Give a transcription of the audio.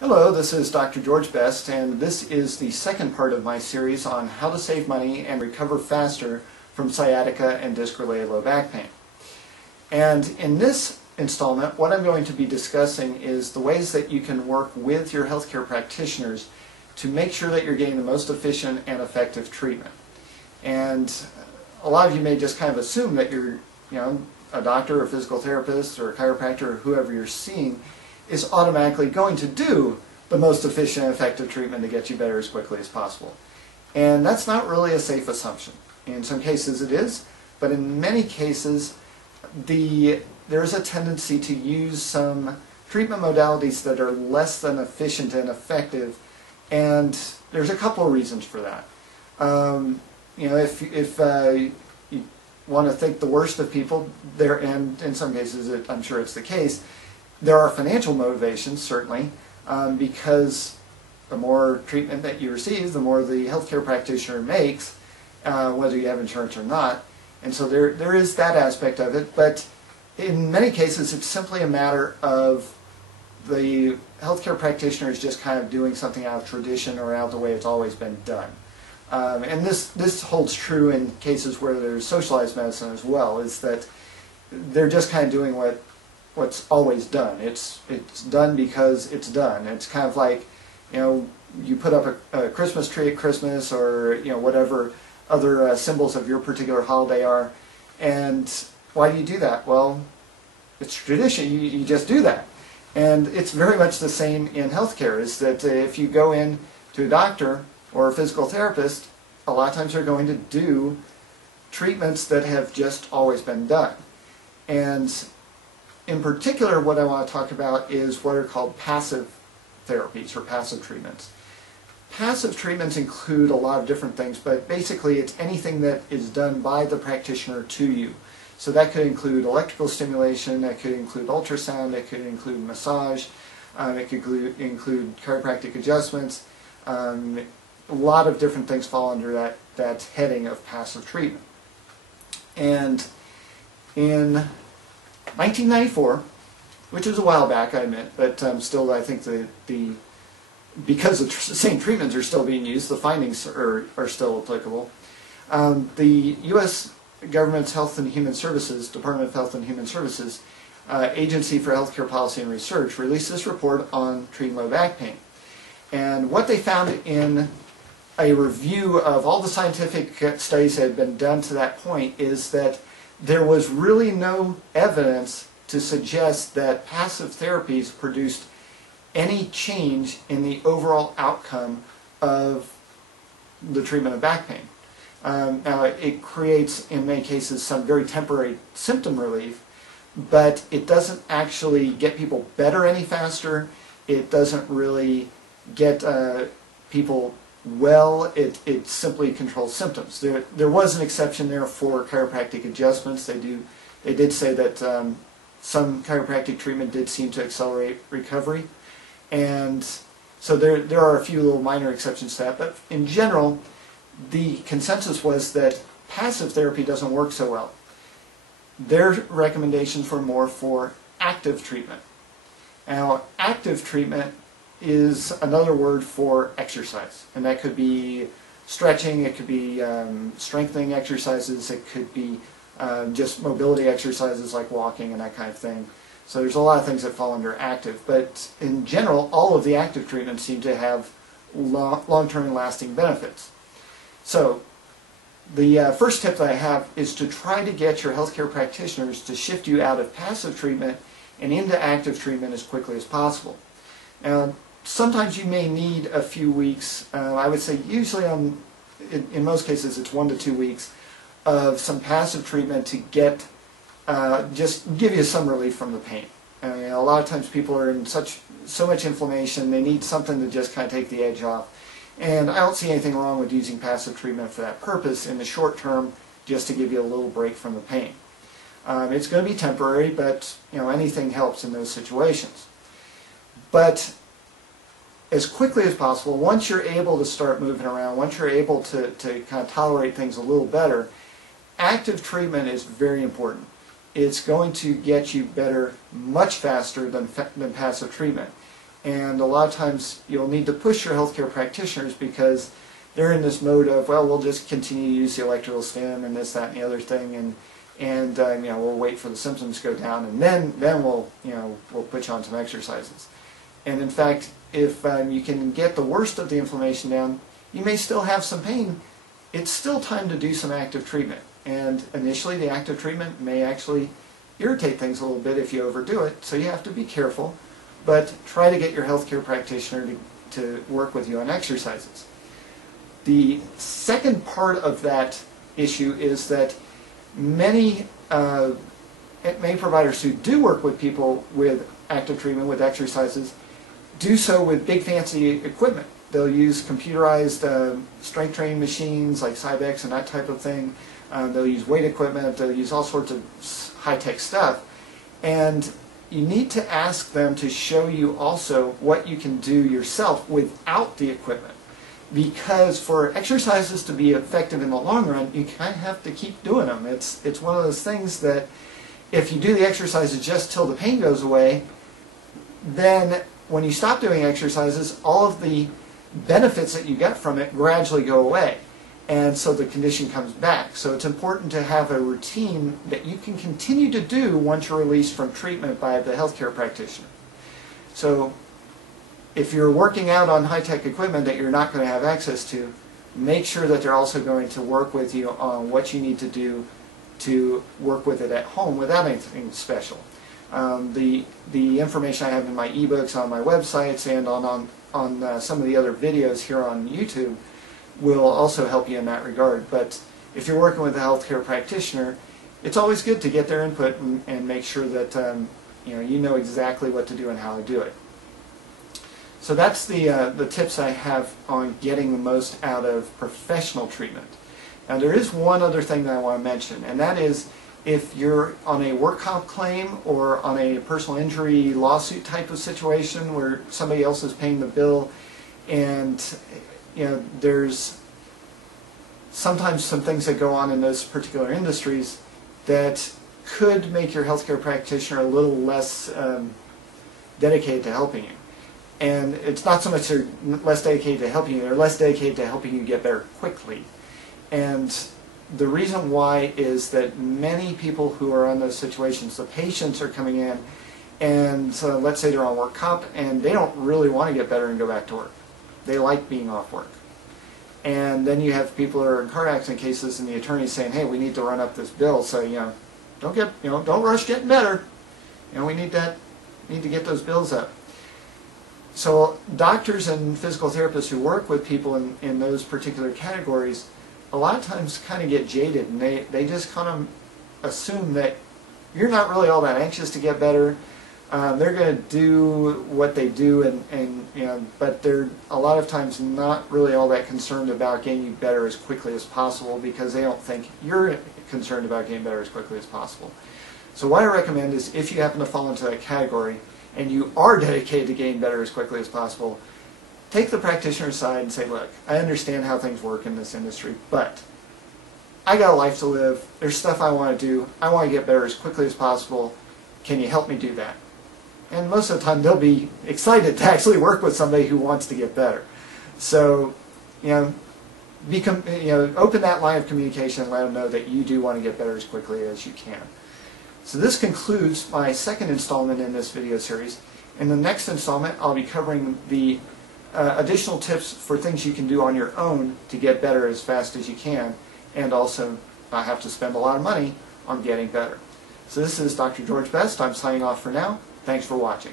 Hello, this is Dr. George Best, and this is the second part of my series on how to save money and recover faster from sciatica and disc-related low back pain. And in this installment, what I'm going to be discussing is the ways that you can work with your healthcare practitioners to make sure that you're getting the most efficient and effective treatment. And a lot of you may just kind of assume that you're, a doctor or a physical therapist or a chiropractor or whoever you're seeing is automatically going to do the most efficient and effective treatment to get you better as quickly as possible. And that's not really a safe assumption. In some cases it is, but in many cases there's a tendency to use some treatment modalities that are less than efficient and effective, and there's a couple of reasons for that. If you want to think the worst of people, and in some cases I'm sure it's the case, there are financial motivations, certainly, because the more treatment that you receive, the more the healthcare practitioner makes, whether you have insurance or not. And so there is that aspect of it, but in many cases it's simply a matter of the healthcare practitioner is just kind of doing something out of tradition or out the way it's always been done. And this holds true in cases where there's socialized medicine as well, is that they're just kind of doing what's always done. It's done because it's done. It's kind of like, you put up a Christmas tree at Christmas, or whatever other symbols of your particular holiday are. And why do you do that? Well, it's tradition. You just do that. And it's very much the same in healthcare, is that if you go in to a doctor or a physical therapist, a lot of times they're going to do treatments that have just always been done. And in particular, what I want to talk about is what are called passive therapies or passive treatments. Passive treatments include a lot of different things, but basically it's anything that is done by the practitioner to you. So that could include electrical stimulation, that could include ultrasound, it could include massage, it could include chiropractic adjustments. A lot of different things fall under that heading of passive treatment. And in 1994, which is a while back, I admit, but still I think because the same treatments are still being used, the findings are still applicable. The U.S. government's Health and Human Services, Department of Health and Human Services, Agency for Healthcare Policy and Research, released this report on treating low back pain. And what they found in a review of all the scientific studies that had been done to that point is that there was really no evidence to suggest that passive therapies produced any change in the overall outcome of the treatment of back pain. Now, it creates, in many cases, some very temporary symptom relief, but it doesn't actually get people better any faster. It doesn't really get people well. It simply controls symptoms. There was an exception there for chiropractic adjustments. They did say that some chiropractic treatment did seem to accelerate recovery, and so there are a few little minor exceptions to that. But in general, the consensus was that passive therapy doesn't work so well. Their recommendations were more for active treatment. Now, active treatment is another word for exercise, and that could be stretching, it could be strengthening exercises, it could be just mobility exercises like walking and that kind of thing. So there's a lot of things that fall under active, but in general all of the active treatments seem to have long-term and lasting benefits. So the first tip that I have is to try to get your healthcare practitioners to shift you out of passive treatment and into active treatment as quickly as possible. Now, sometimes you may need a few weeks, I would say usually in most cases it's 1 to 2 weeks of some passive treatment to get, just give you some relief from the pain. I mean, a lot of times people are in so much inflammation, they need something to just kind of take the edge off. And I don't see anything wrong with using passive treatment for that purpose in the short term, just to give you a little break from the pain. It's going to be temporary, but anything helps in those situations. But as quickly as possible, once you're able to start moving around, once you're able to kind of tolerate things a little better, active treatment is very important. It's going to get you better much faster than passive treatment. And a lot of times you'll need to push your healthcare practitioners because they're in this mode of, well, we'll just continue to use the electrical stim and this, that, and the other thing, and we'll wait for the symptoms to go down, and then we'll put you on some exercises. And in fact, if you can get the worst of the inflammation down, you may still have some pain. It's still time to do some active treatment. And initially, the active treatment may actually irritate things a little bit if you overdo it, so you have to be careful. But try to get your healthcare practitioner to work with you on exercises. The second part of that issue is that many providers who do work with people with active treatment, with exercises, do so with big fancy equipment. They'll use computerized strength training machines like Cybex and that type of thing. They'll use weight equipment. They'll use all sorts of high-tech stuff. And you need to ask them to show you also what you can do yourself without the equipment. Because for exercises to be effective in the long run, you kind of have to keep doing them. It's one of those things that if you do the exercises just till the pain goes away, then when you stop doing exercises, all of the benefits that you get from it gradually go away. And so the condition comes back. So it's important to have a routine that you can continue to do once you're released from treatment by the healthcare practitioner. So if you're working out on high-tech equipment that you're not going to have access to, make sure that they're also going to work with you on what you need to do to work with it at home without anything special. The information I have in my ebooks, on my websites, and on some of the other videos here on YouTube will also help you in that regard. But if you're working with a healthcare practitioner, it's always good to get their input and make sure that you know exactly what to do and how to do it. So that's the tips I have on getting the most out of professional treatment. Now there is one other thing that I want to mention, and that is if you're on a work comp claim or on a personal injury lawsuit type of situation where somebody else is paying the bill, and there's sometimes some things that go on in those particular industries that could make your healthcare practitioner a little less dedicated to helping you. And it's not so much they're less dedicated to helping you, they're less dedicated to helping you get better quickly. And the reason why is that many people who are in those situations, the patients are coming in and let's say they're on work comp and they don't really want to get better and go back to work. They like being off work. And then you have people who are in car accident cases and the attorney's saying, hey, we need to run up this bill, so don't rush getting better. We need to get those bills up. So doctors and physical therapists who work with people in those particular categories a lot of times kind of get jaded, and they just kind of assume that you're not really all that anxious to get better. They're going to do what they do, but they're a lot of times not really all that concerned about getting you better as quickly as possible because they don't think you're concerned about getting better as quickly as possible. So what I recommend is if you happen to fall into that category and you are dedicated to getting better as quickly as possible, take the practitioner aside and say, look, I understand how things work in this industry, but I got a life to live. There's stuff I want to do. I want to get better as quickly as possible. Can you help me do that? And most of the time they'll be excited to actually work with somebody who wants to get better. So, open that line of communication and let them know that you do want to get better as quickly as you can. So this concludes my second installment in this video series. In the next installment, I'll be covering the additional tips for things you can do on your own to get better as fast as you can, and also not have to spend a lot of money on getting better. So this is Dr. George Best. I'm signing off for now. Thanks for watching.